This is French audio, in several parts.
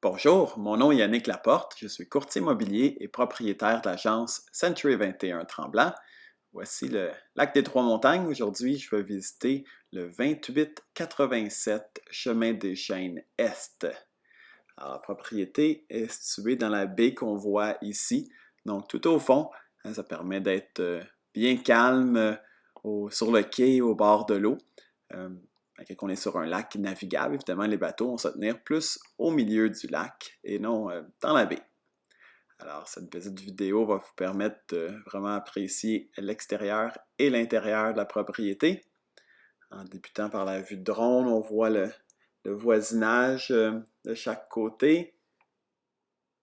Bonjour, mon nom est Yannick Laporte, je suis courtier immobilier et propriétaire de l'agence Century 21 Tremblant. Voici le lac des Trois-Montagnes. Aujourd'hui, je vais visiter le 2887 chemin des Chênes Est. Alors, la propriété est située dans la baie qu'on voit ici, donc tout au fond. Ça permet d'être bien calme sur le quai au bord de l'eau. Quand on est sur un lac navigable, évidemment, les bateaux vont se tenir plus au milieu du lac et non dans la baie. Alors, cette petite vidéo va vous permettre de vraiment apprécier l'extérieur et l'intérieur de la propriété. En débutant par la vue de drone, on voit le voisinage de chaque côté.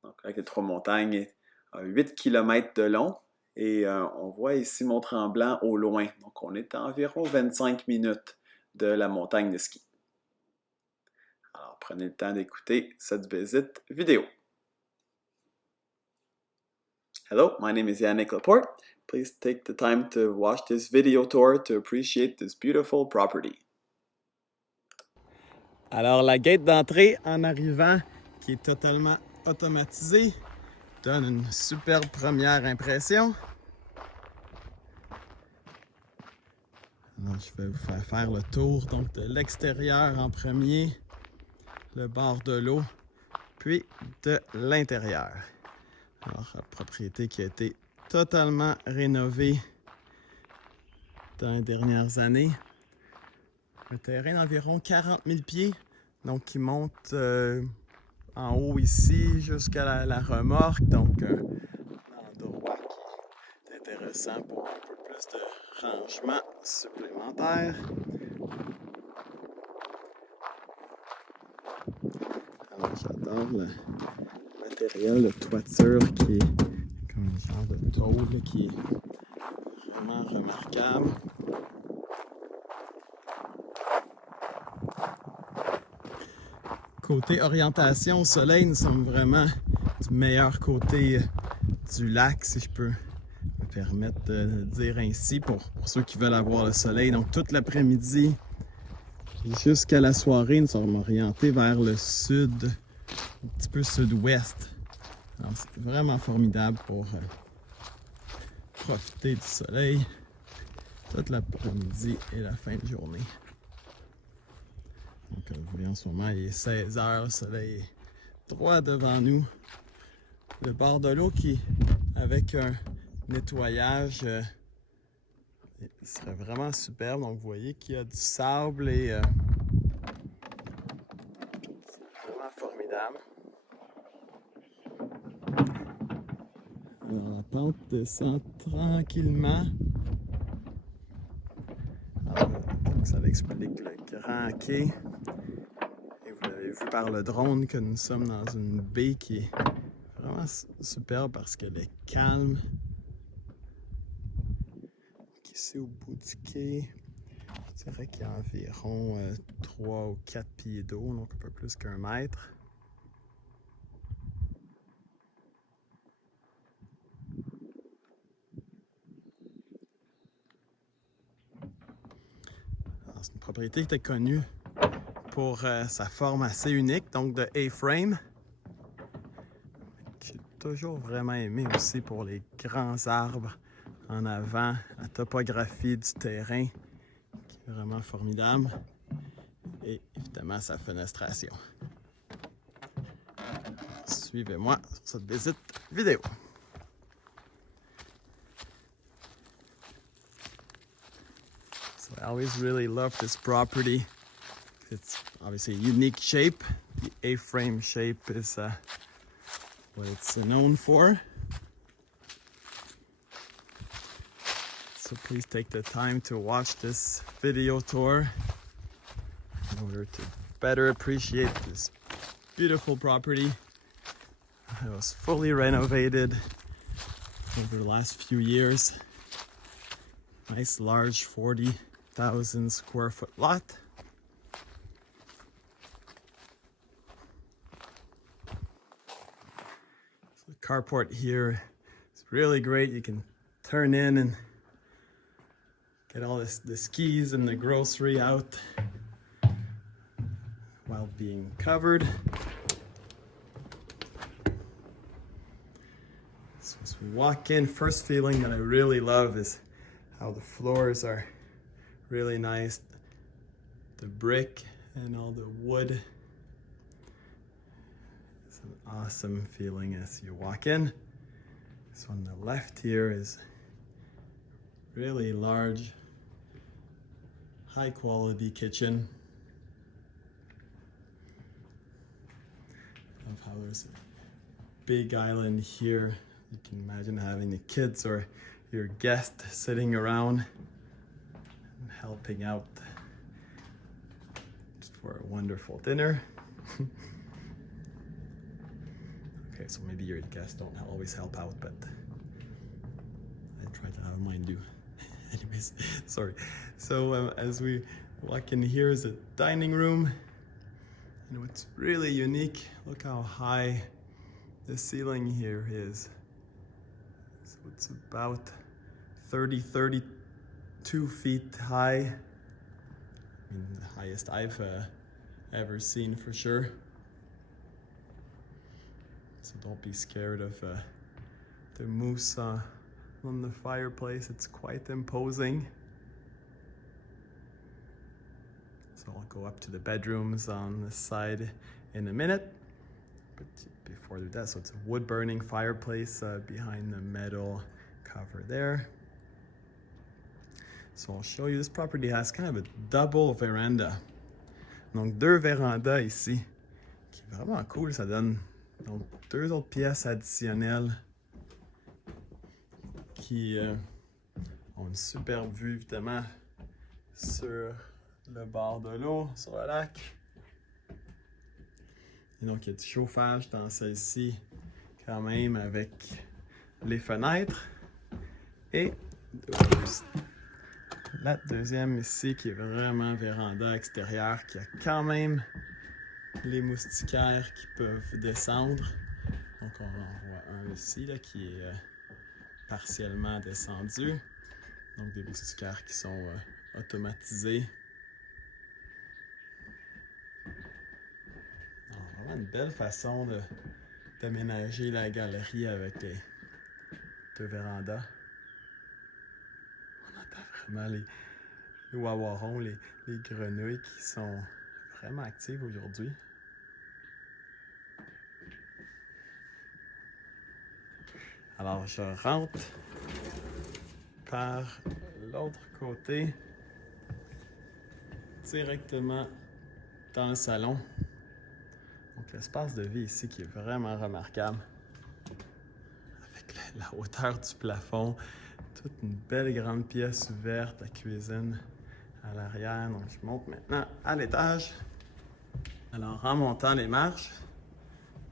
Donc, le lac des Trois-Montagnes est à 8 km de long et on voit ici Mont-Tremblant au loin. Donc, on est à environ 25 minutes de la montagne de ski. Alors, prenez le temps d'écouter cette visite vidéo. Hello, my name is Yannick Laporte. Please take the time to watch this video tour to appreciate this beautiful property. Alors, la gate d'entrée en arrivant, qui est totalement automatisée, donne une superbe première impression. Alors, je vais vous faire le tour donc, de l'extérieur en premier, le bord de l'eau, puis de l'intérieur. Alors, la propriété qui a été totalement rénovée dans les dernières années. Un terrain d'environ 40 000 pieds, donc qui monte en haut ici jusqu'à la remorque. Donc, un endroit qui est intéressant pour un peu plus de rangement supplémentaire. Alors, j'adore le matériel de toiture qui est comme un genre de tôle qui est vraiment remarquable. Côté orientation au soleil, nous sommes vraiment du meilleur côté du lac, si je peux me permettre de dire ainsi, pour ceux qui veulent avoir le soleil. Donc, toute l'après-midi jusqu'à la soirée, nous sommes orientés vers le sud, un petit peu sud-ouest. Alors, c'est vraiment formidable pour profiter du soleil toute l'après-midi et la fin de journée. Donc, comme vous voyez en ce moment, il est 16 h, le soleil est droit devant nous. Le bord de l'eau qui, avec un nettoyage, serait vraiment superbe. Donc, vous voyez qu'il y a du sable et c'est vraiment formidable. Alors, la pente descend tranquillement. Alors, donc ça explique le grand quai. Et vous l'avez vu par le drone que nous sommes dans une baie qui est vraiment superbe parce qu'elle est calme. Ici au bout du quai, je dirais qu'il y a environ 3 ou 4 pieds d'eau, donc un peu plus qu'1 mètre. C'est une propriété qui était connue pour sa forme assez unique, donc de A-frame. J'ai toujours vraiment aimé aussi pour les grands arbres en avant, la topographie du terrain qui est vraiment formidable et évidemment sa fenestration. Suivez-moi sur cette visite vidéo. So I always really love this property. It's obviously a unique shape. The A-frame shape is what it's known for. So please take the time to watch this video tour in order to better appreciate this beautiful property. It was fully renovated over the last few years. Nice large 40,000 square foot lot. So the carport here is really great. You can turn in and get all the skis and the grocery out while being covered. As we walk in, first feeling that I really love is how the floors are really nice. The brick and all the wood. It's an awesome feeling as you walk in. So on the left here is really large, high quality kitchen. Love how there's a big island here. You can imagine having the kids or your guest sitting around and helping out for a wonderful dinner. Okay, so maybe your guests don't always help out, but I try to have mine do. Anyways, sorry. So as we walk in, here is a dining room. You know, it's really unique. Look how high the ceiling here is. So it's about 32 feet high. I mean, the highest I've ever seen for sure. So don't be scared of the moose on the fireplace. It's quite imposing. So I'll go up to the bedrooms on the side in a minute. But before I do that, so it's a wood burning fireplace behind the metal cover there. So I'll show you, this property has kind of a double veranda. Donc deux vérandas ici, qui est vraiment cool. Ça donne donc deux autres pièces additionnelles qui ont une superbe vue évidemment sur le bord de l'eau, sur le lac. Et donc il y a du chauffage dans celle-ci quand même avec les fenêtres. Et la deuxième ici qui est vraiment véranda extérieure, qui a quand même les moustiquaires qui peuvent descendre. Donc on en voit un ici là, qui est partiellement descendu. Donc des moustiquaires qui sont automatisés. Alors, vraiment une belle façon d'aménager la galerie avec les deux vérandas. On entend vraiment les wawarons, les grenouilles qui sont vraiment actives aujourd'hui. Alors je rentre par l'autre côté, directement dans le salon. Donc l'espace de vie ici qui est vraiment remarquable. Avec la hauteur du plafond, toute une belle grande pièce ouverte, la cuisine à l'arrière. Donc je monte maintenant à l'étage. Alors en montant les marches,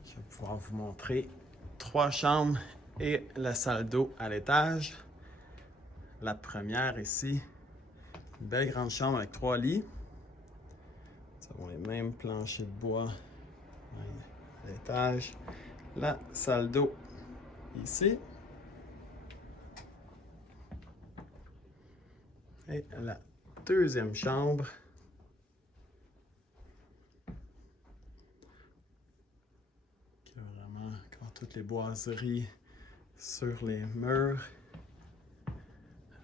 je vais pouvoir vous montrer 3 chambres et la salle d'eau à l'étage. La première ici, une belle grande chambre avec 3 lits. Nous avons les mêmes planchers de bois à l'étage. La salle d'eau ici. Et la deuxième chambre. Qui a vraiment encore toutes les boiseries sur les murs.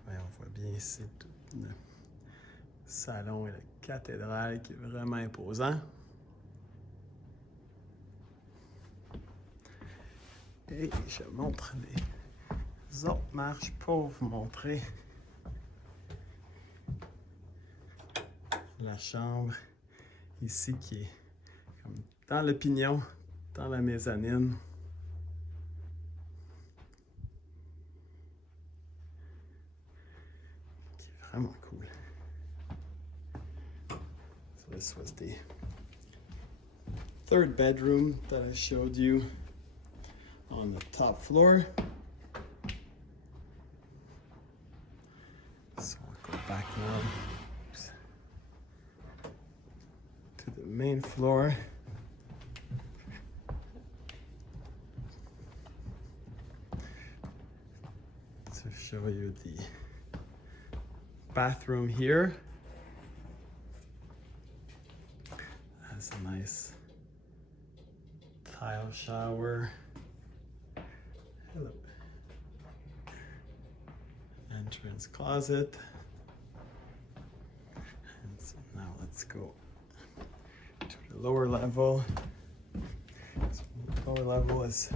On voit bien ici tout le salon et la cathédrale qui est vraiment imposant. Et je montre les autres marches pour vous montrer la chambre ici qui est comme dans le pignon, dans la mezzanine. Qui est vraiment cool. So this was the third bedroom that I showed you on the top floor. So I'll go back now to the main floor. To show you the bathroom here. Has a nice tile shower. Hello. entrance closet. And so now let's go to the lower level. So the lower level is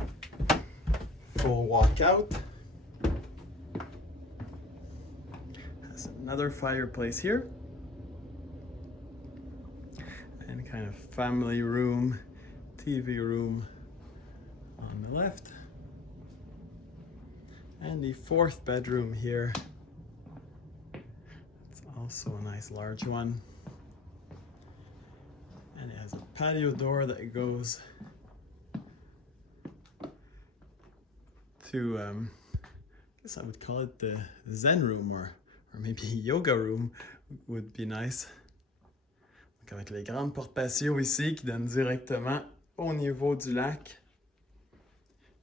full walkout. Has another fireplace here. And kind of family room, TV room on the left. And the fourth bedroom here. It's also a nice large one. And it has a patio door that goes to, I guess I would call it the Zen room or maybe yoga room would be nice. Donc avec les grandes portes patio ici qui donnent directement au niveau du lac.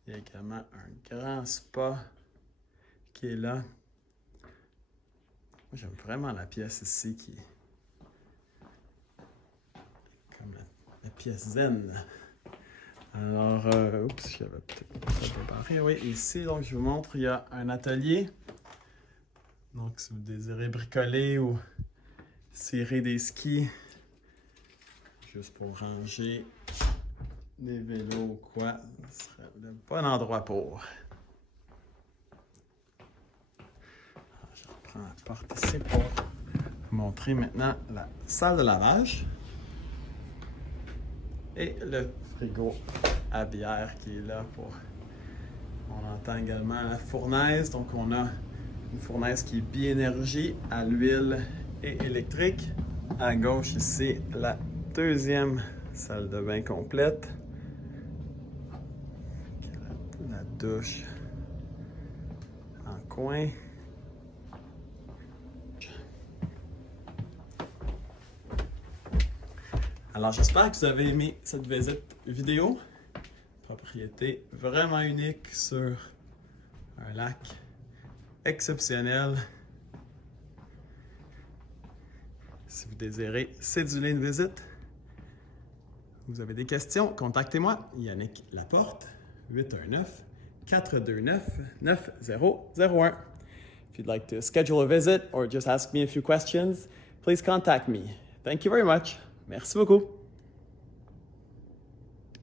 Il y a également un grand spa qui est là. Moi, j'aime vraiment la pièce ici qui est comme la pièce zen. Alors, oups, j'avais peut-être pas préparé. Oui, ici, donc, je vous montre, il y a un atelier. Donc, si vous désirez bricoler ou cirer des skis, juste pour ranger des vélos ou quoi, ce serait le bon endroit pour. Je reprends la porte ici pour vous montrer maintenant la salle de lavage et le frigo à bière qui est là pour. On entend également la fournaise, donc on a une fournaise qui est bi-énergie à l'huile et électrique. À gauche ici, la deuxième salle de bain complète. La douche en coin. Alors j'espère que vous avez aimé cette visite vidéo. Propriété vraiment unique sur un lac exceptionnel. Si vous désirez céduler une visite, vous avez des questions, contactez-moi, Yannick Laporte, 819-429-9001. If you'd like to schedule a visit or just ask me a few questions, please contact me. Thank you very much. Merci beaucoup.